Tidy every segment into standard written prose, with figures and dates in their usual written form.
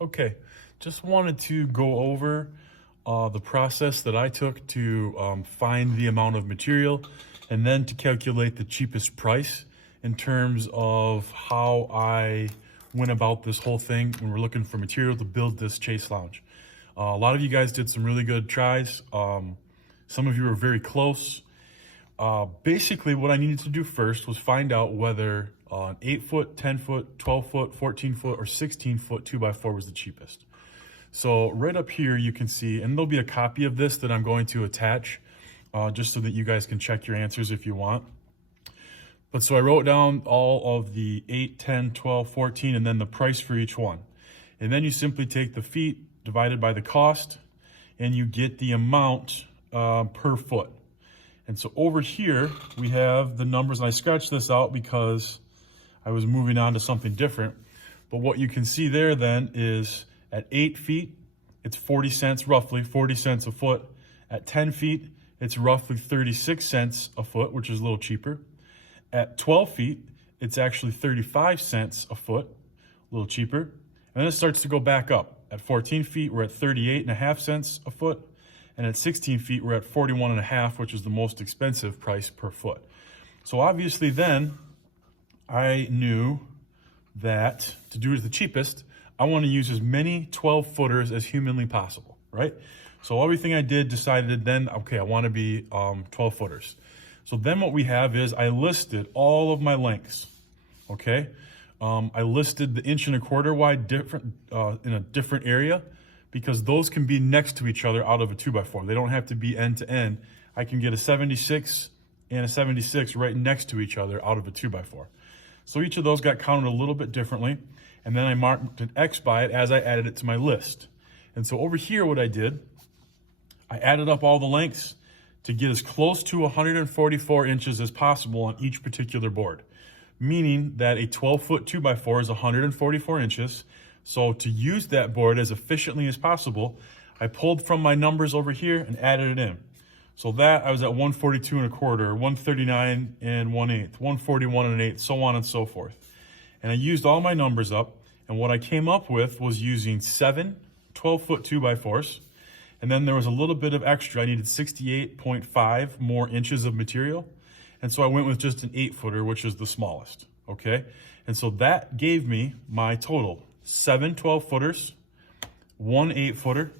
Okay, just wanted to go over the process that I took to find the amount of material and then to calculate the cheapest price in terms of how I went about this whole thing when we're looking for material to build this Chaise Lounge. A lot of you guys did some really good tries. Some of you were very close. Basically, what I needed to do first was find out whether an 8-foot, 10-foot, 12-foot, 14-foot, or 16-foot 2x4 was the cheapest. So right up here, you can see, and there'll be a copy of this that I'm going to attach just so that you guys can check your answers if you want. But so I wrote down all of the 8, 10, 12, 14, and then the price for each one. And then you simply take the feet divided by the cost, and you get the amount per foot. And so over here, we have the numbers, and I scratched this out because I was moving on to something different. But what you can see there then is at 8 feet, it's 40 cents, roughly 40 cents a foot. At 10 feet, it's roughly 36 cents a foot, which is a little cheaper. At 12 feet, it's actually 35 cents a foot, a little cheaper. And then it starts to go back up. At 14 feet, we're at 38.5 cents a foot. And at 16 feet, we're at 41.5, which is the most expensive price per foot. So obviously then, I knew that to do it the cheapest, I want to use as many 12-footers as humanly possible, right? So everything I did decided then, okay, I want to be 12-footers. So then what we have is I listed all of my lengths, okay? I listed the 1.25 wide in a different area because those can be next to each other out of a 2x4. They don't have to be end to end. I can get a 76 and a 76 right next to each other out of a 2x4. So each of those got counted a little bit differently, and then I marked an X by it as I added it to my list. And so over here, what I did, I added up all the lengths to get as close to 144 inches as possible on each particular board, meaning that a 12-foot 2x4 is 144 inches. So to use that board as efficiently as possible, I pulled from my numbers over here and added it in. So that I was at 142 1/4, 139 1/8, 141 1/8, so on and so forth. And I used all my numbers up, and what I came up with was using 7 12-foot 2x4s, and then there was a little bit of extra. I needed 68.5 more inches of material, and so I went with just an 8-footer, which is the smallest, okay? And so that gave me my total: 7 12-footers, 1 8-footer.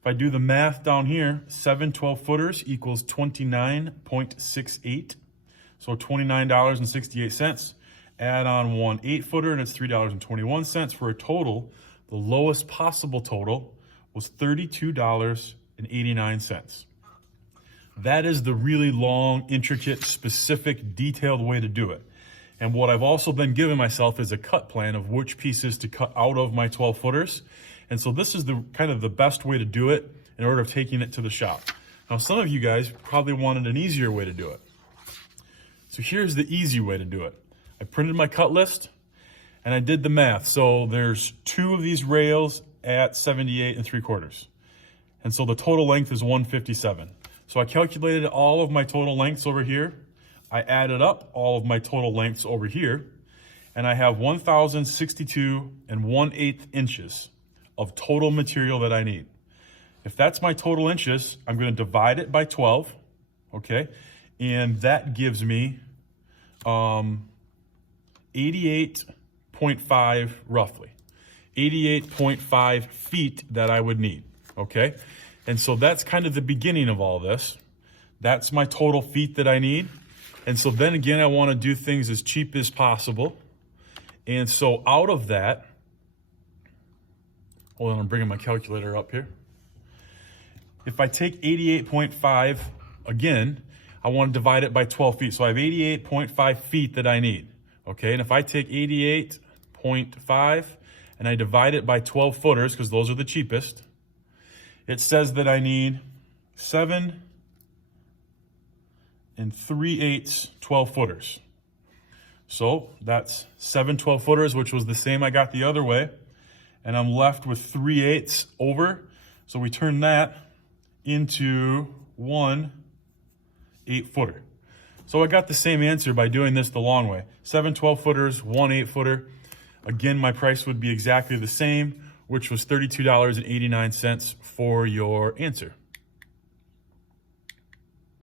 If I do the math down here, 7 12-footers equals 29.68, so $29.68. Add on 1 8-footer, and it's $3.21 for a total. The lowest possible total was $32.89. That is the really long, intricate, specific, detailed way to do it. And what I've also then given myself is a cut plan of which pieces to cut out of my 12-footers. And so this is the kind of the best way to do it in order of taking it to the shop. Now, some of you guys probably wanted an easier way to do it. So here's the easy way to do it. I printed my cut list and I did the math. So there's 2 of these rails at 78 3/4. And so the total length is 157. So I calculated all of my total lengths over here. I added up all of my total lengths over here, and I have 1,062 1/8 inches of total material that I need. If that's my total inches, I'm going to divide it by 12, okay? And that gives me 88.5, roughly. 88.5 feet that I would need, okay? And so that's kind of the beginning of all this. That's my total feet that I need. And so then again, I want to do things as cheap as possible. And so out of that, hold on, I'm bringing my calculator up here. If I take 88.5, again, I want to divide it by 12 feet. So I have 88.5 feet that I need, okay? And if I take 88.5 and I divide it by 12 footers, because those are the cheapest, it says that I need 7 3/8 12-footers. So that's 7 12-footers, which was the same I got the other way. And I'm left with 3/8 over. So we turn that into 1 8-footer. So I got the same answer by doing this the long way. 7 12-footers, 1 8-footer. Again, my price would be exactly the same. which was $32.89 for your answer.